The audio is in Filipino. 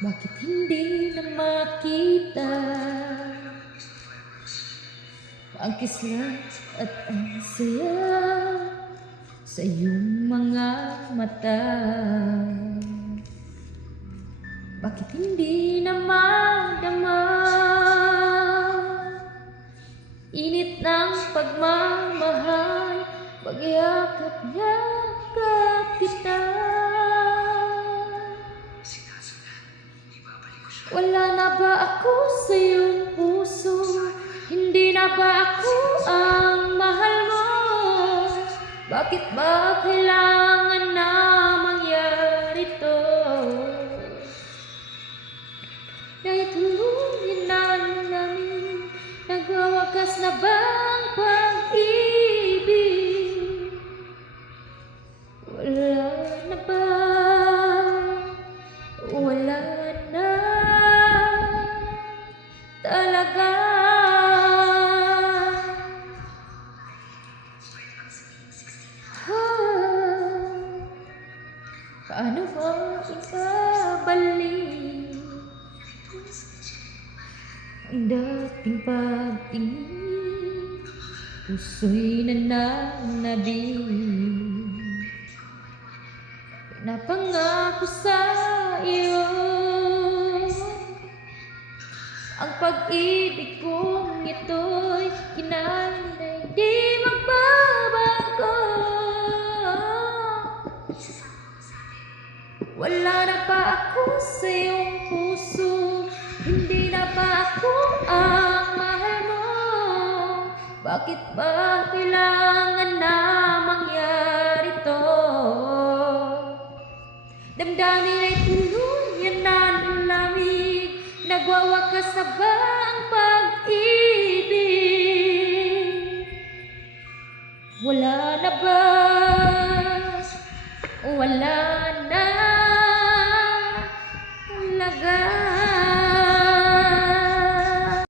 Bakit hindi na makita ang kislat at ang saya sa iyong mga mata? Bakit hindi na madama init ng pagmamahal, pagyakap-yakap kita? Wala na ba ako sa iyong puso? Hindi na ba ako ang mahal mo? Bakit ba kailangan na mangyari to? Dahil tuluyan na namin, nagwawakas na ba ang pag-ibig? Wala na ba? Wala na talaga. Paano ba ibabalik ang dating pag-ibig? Puso'y nananabig. Napangako sa iyo ang pag-ibig kong ito'y kinalay di magbabago. Wala na ba ako sa iyong puso? Hindi na ba ako ang mahal mo? Bakit ba kailangan na mangyari to? Damdamin ay tuluyan na lamig, nagwawakas na ba ang pag-ibig? Wala na ba? Wala na.